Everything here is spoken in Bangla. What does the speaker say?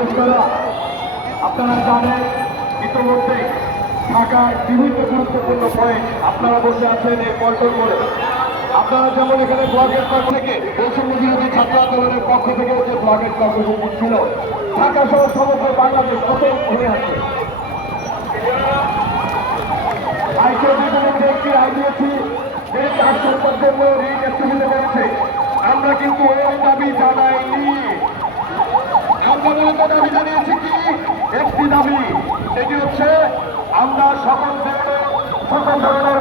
মানুষরা আপনারা জানেন, ইতিমধ্যে ঢাকায় বিভিন্ন গুরুত্বপূর্ণ পয়েন্ট আপনারা বসে আছেন এই পল্টন করে আপনারা যেমন এখানে ব্লকের পক্ষ থেকে বৈষম্য বিরোধী ছাত্র আন্দোলনের পক্ষ থেকে যে ব্লকের কর্মসূচি ছিল, ঢাকা সহ সমগ্র বাংলাদেশ কত হয়ে আছে একটি রায় দিয়েছি এই চার সপ্তাহের ঋণ স্থগিত আমরা কিন্তু ওই দাবি জানাইনি। আমরা দাবি জানিয়েছি কি একটি দাবি সেটি হচ্ছে আমরা সকল সকল ধরনের